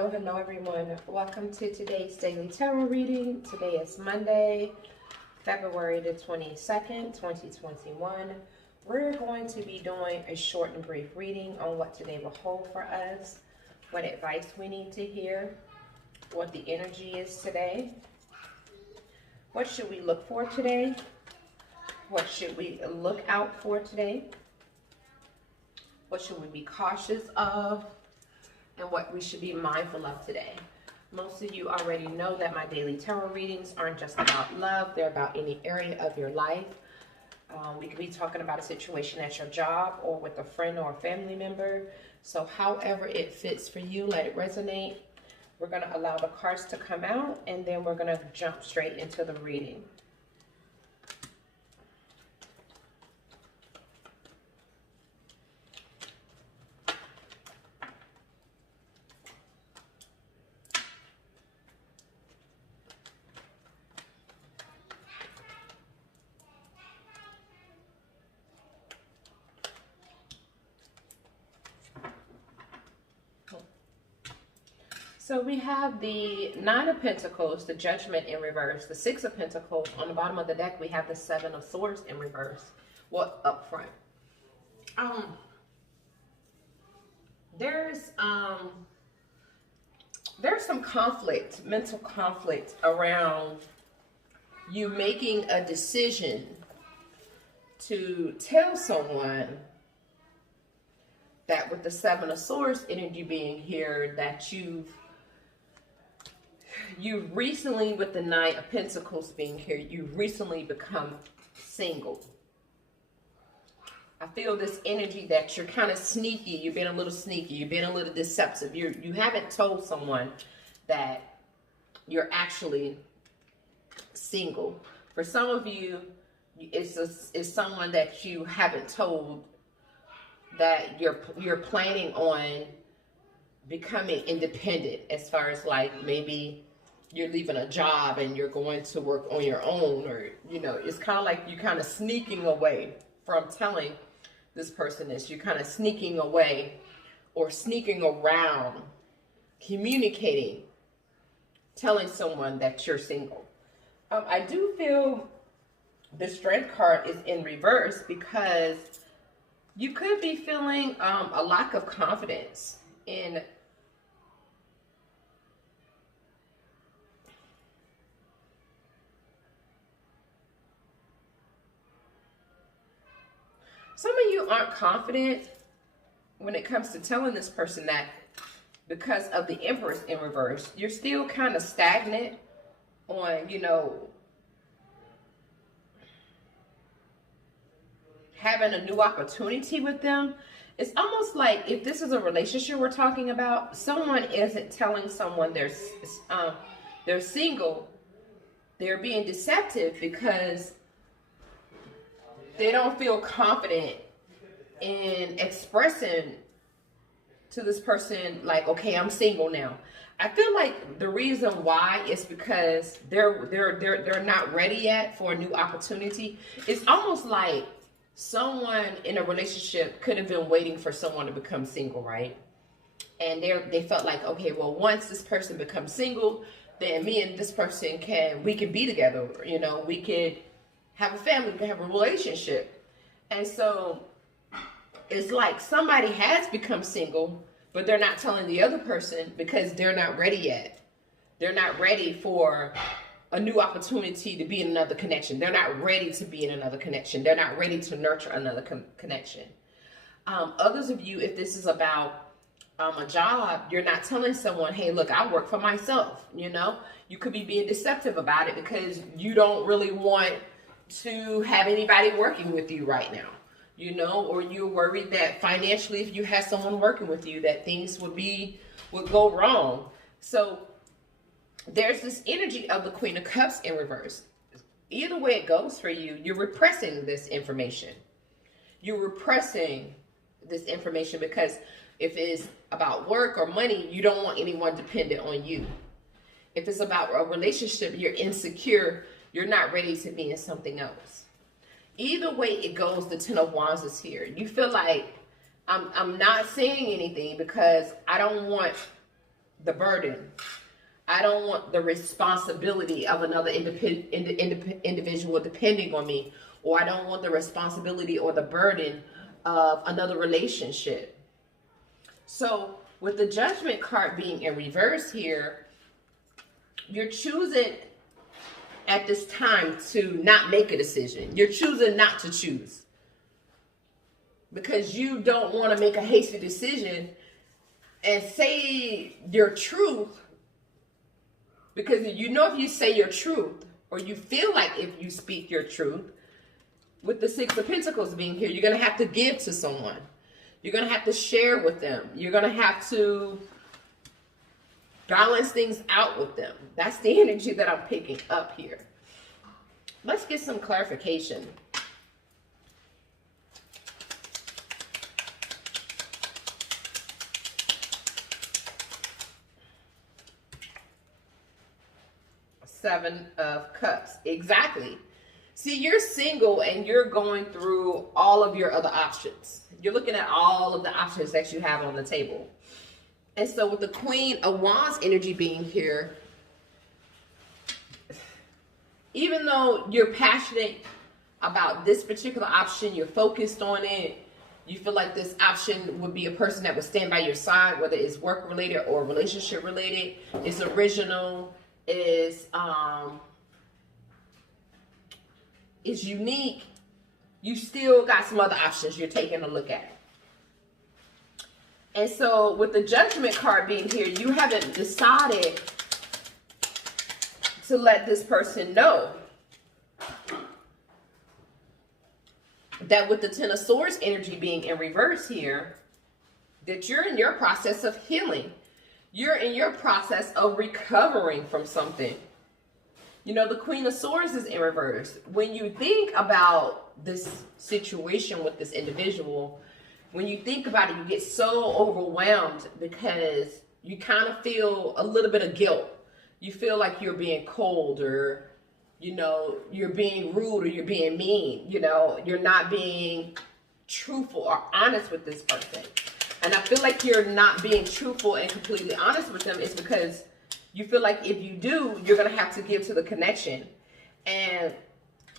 Hello everyone. Welcome to today's daily tarot reading. Today is Monday, February the 22nd, 2021. We're going to be doing a short and brief reading on what today will hold for us, what advice we need to hear, what the energy is today, what should we look for today, what should we look out for today, what should we be cautious of, and what we should be mindful of today. Most of you already know that my daily tarot readings aren't just about love, they're about any area of your life. We could be talking about a situation at your job or with a friend or a family member. So however it fits for you, let it resonate. We're going to allow the cards to come out and then we're going to jump straight into the reading. So we have the Nine of Pentacles, the Judgment in reverse, the Six of Pentacles. On the bottom of the deck, we have the Seven of Swords in reverse. Well, up front. There's some conflict, mental conflict around you making a decision to tell someone that with the Seven of Swords energy being here, that you recently, with the Nine of Pentacles being here, you've recently become single. I feel this energy that you're kind of sneaky. You've been a little sneaky. You've been a little deceptive. You haven't told someone that you're actually single. For some of you, it's someone that you haven't told that you're planning on becoming independent, as far as like maybe you're leaving a job and you're going to work on your own, or it's kind of like you're kind of sneaking away from telling this person this. You're kind of sneaking away or sneaking around communicating, telling someone that you're single. I do feel the Strength card is in reverse because you could be feeling a lack of confidence in some of you aren't confident when it comes to telling this person that because of the Empress in reverse. You're still kind of stagnant on, having a new opportunity with them. It's almost like if this is a relationship we're talking about, someone isn't telling someone they're single. They're being deceptive because they don't feel confident in expressing to this person like, okay, I'm single now. I feel like the reason why is because they're not ready yet for a new opportunity. It's almost like someone in a relationship could have been waiting for someone to become single, right? And they felt like, okay, well, once this person becomes single, then me and this person we can be together. We could have a family, we can have a relationship. And so it's like somebody has become single, but they're not telling the other person because they're not ready yet. They're not ready for a new opportunity to be in another connection. They're not ready to be in another connection. They're not ready to nurture another connection. Others of you, if this is about a job, you're not telling someone, hey, look, I work for myself. You could be being deceptive about it because you don't really want to have anybody working with you right now. Or you're worried that financially, if you had someone working with you, that things would go wrong. So there's this energy of the Queen of Cups in reverse. Either way it goes for you, you're repressing this information. You're repressing this information because if it's about work or money, you don't want anyone dependent on you. If it's about a relationship, you're insecure. You're not ready to be in something else. Either way it goes, the Ten of Wands is here. You feel like I'm not saying anything because I don't want the burden. I don't want the responsibility of another individual depending on me, or I don't want the responsibility or the burden of another relationship. So with the Judgment card being in reverse here, you're choosing at this time to not make a decision. You're choosing not to choose because you don't want to make a hasty decision and say your truth, because you know if you say your truth, or you feel like if you speak your truth, with the Six of Pentacles being here, you're going to have to give to someone. You're going to have to share with them. You're going to have to balance things out with them. That's the energy that I'm picking up here. Let's get some clarification. Seven of Cups. Exactly. See, you're single and you're going through all of your other options. You're looking at all of the options that you have on the table. And so with the Queen of Wands energy being here, even though you're passionate about this particular option, you're focused on it, you feel like this option would be a person that would stand by your side, whether it's work related or relationship related, it's original, is unique, you still got some other options you're taking a look at. And so with the Judgment card being here, you haven't decided to let this person know that with the Ten of Swords energy being in reverse here, that you're in your process of healing. You're in your process of recovering from something. You know, the Queen of Swords is in reverse. When you think about this situation with this individual, when you think about it, you get so overwhelmed because you kind of feel a little bit of guilt. You feel like you're being cold, or, you know, you're being rude, or you're being mean. You know, you're not being truthful or honest with this person. And I feel like you're not being truthful and completely honest with them is because you feel like if you do, you're going to have to give to the connection. And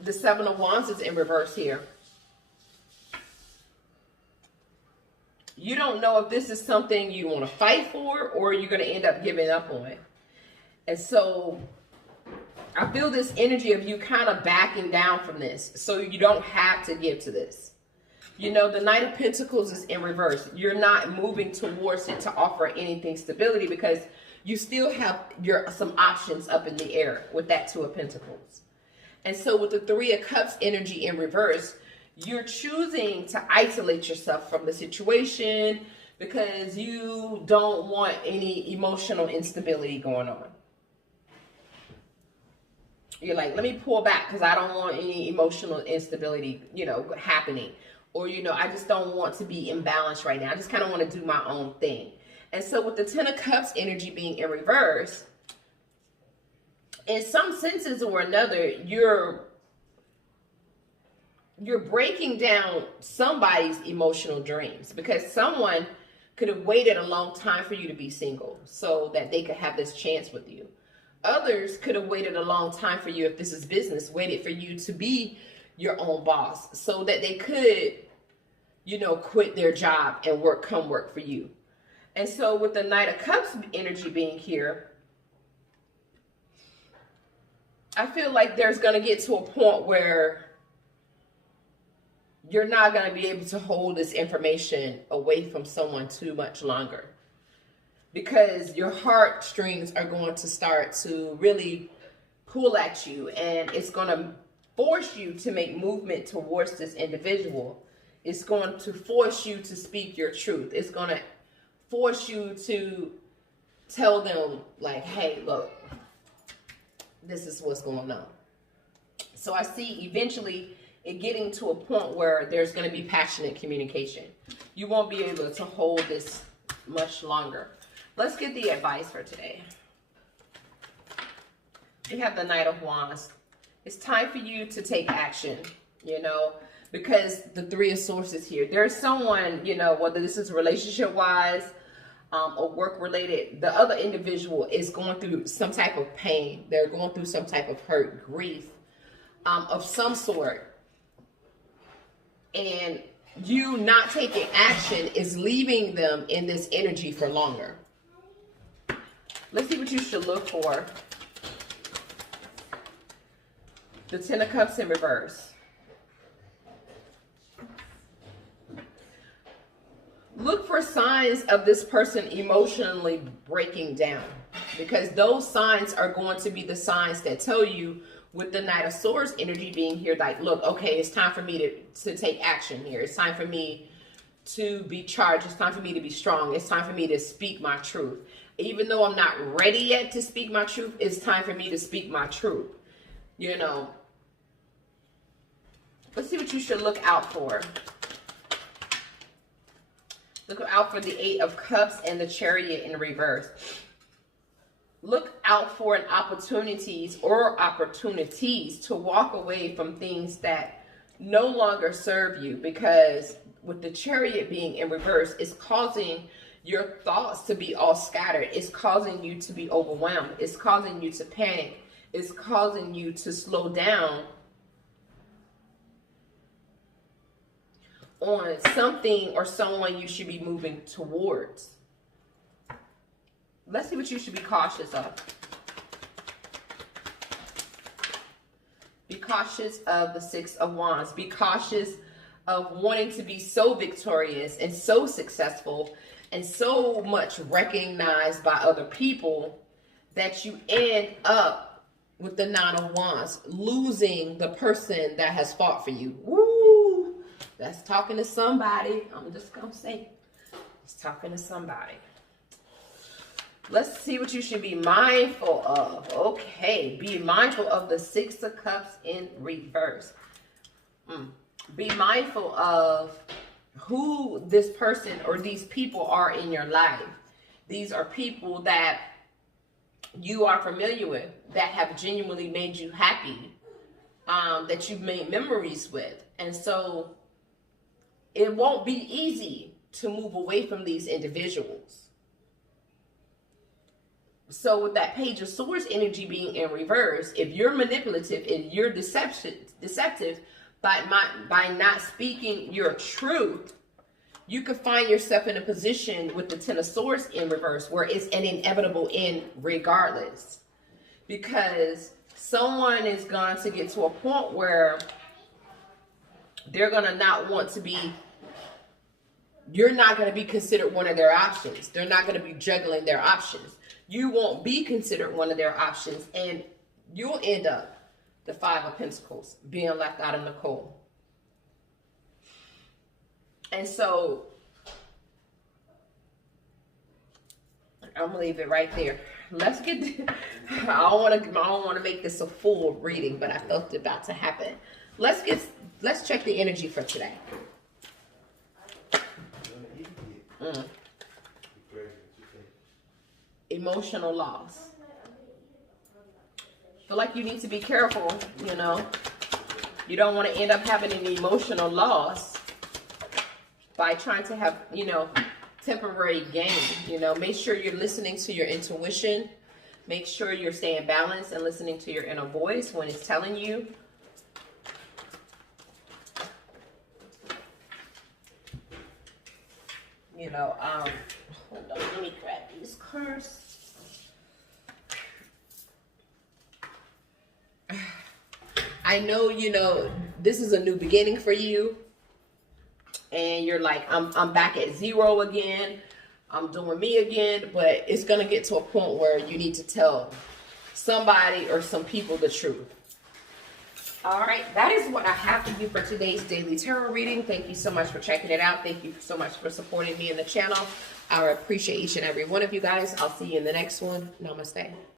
the Seven of Wands is in reverse here. You don't know if this is something you want to fight for or you're going to end up giving up on it. And so I feel this energy of you kind of backing down from this so you don't have to give to this. You know, the Knight of Pentacles is in reverse. You're not moving towards it to offer anything stability because you still have some options up in the air with that Two of Pentacles. And so with the Three of Cups energy in reverse, you're choosing to isolate yourself from the situation because you don't want any emotional instability going on. You're like, let me pull back because I don't want any emotional instability, you know, happening. Or, you know, I just don't want to be imbalanced right now. I just kind of want to do my own thing. And so with the Ten of Cups energy being in reverse, in some senses or another, you're breaking down somebody's emotional dreams because someone could have waited a long time for you to be single so that they could have this chance with you. Others could have waited a long time for you, if this is business, waited for you to be your own boss so that they could, you know, quit their job and come work for you. And so with the Knight of Cups energy being here, I feel like there's going to get to a point where you're not going to be able to hold this information away from someone too much longer. Because your heartstrings are going to start to really pull at you. And it's going to force you to make movement towards this individual. It's going to force you to speak your truth. It's going to force you to tell them, like, hey, look, this is what's going on. So I see eventually it getting to a point where there's going to be passionate communication. You won't be able to hold this much longer. Let's get the advice for today. We have the Knight of Wands. It's time for you to take action, you know, because the Three of Swords is here. There's someone, you know, whether this is relationship-wise, or work related, the other individual is going through some type of pain. They're going through some type of hurt, grief of some sort. And you not taking action is leaving them in this energy for longer. Let's see what you should look for. The Ten of Cups in reverse. Look for signs of this person emotionally breaking down, because those signs are going to be the signs that tell you, with the Knight of Swords energy being here, like, look, okay, it's time for me to take action here. It's time for me to be charged. It's time for me to be strong. It's time for me to speak my truth. Even though I'm not ready yet to speak my truth, it's time for me to speak my truth. You know, let's see what you should look out for. Look out for the Eight of Cups and the Chariot in reverse. Look out for opportunities to walk away from things that no longer serve you, because with the Chariot being in reverse, it's causing your thoughts to be all scattered. It's causing you to be overwhelmed. It's causing you to panic. It's causing you to slow down on something or someone you should be moving towards. Let's see what you should be cautious of. Be cautious of the Six of Wands. Be cautious of wanting to be so victorious and so successful and so much recognized by other people that you end up with the Nine of Wands, losing the person that has fought for you. Woo! That's talking to somebody. I'm just going to say, it's talking to somebody. Let's see what you should be mindful of. Okay, be mindful of the Six of Cups in reverse. Be mindful of who this person or these people are in your life. These are people that you are familiar with, that have genuinely made you happy, that you've made memories with. And so it won't be easy to move away from these individuals. So with that Page of Swords energy being in reverse, if you're manipulative and you're deceptive by not speaking your truth, you could find yourself in a position with the Ten of Swords in reverse where it's an inevitable end regardless. Because someone is going to get to a point where they're going to not want to be, you're not going to be considered one of their options. They're not going to be juggling their options. You won't be considered one of their options, and you'll end up, the Five of Pentacles, being left out in the cold. And so I'm gonna leave it right there. Let's get, I don't want to make this a full reading, but I felt it about to happen. Let's check the energy for today. Emotional loss. Feel like you need to be careful, you know. You don't want to end up having an emotional loss by trying to have, you know, temporary gain. You know, make sure you're listening to your intuition. Make sure you're staying balanced and listening to your inner voice when it's telling you. You know, hold on, let me grab these cards. I know, you know, this is a new beginning for you. And you're like, I'm back at zero again. I'm doing me again. But it's going to get to a point where you need to tell somebody or some people the truth. All right, that is what I have for you for today's daily tarot reading. Thank you so much for checking it out. Thank you so much for supporting me in the channel. I appreciate each and every one of you guys. I'll see you in the next one. Namaste.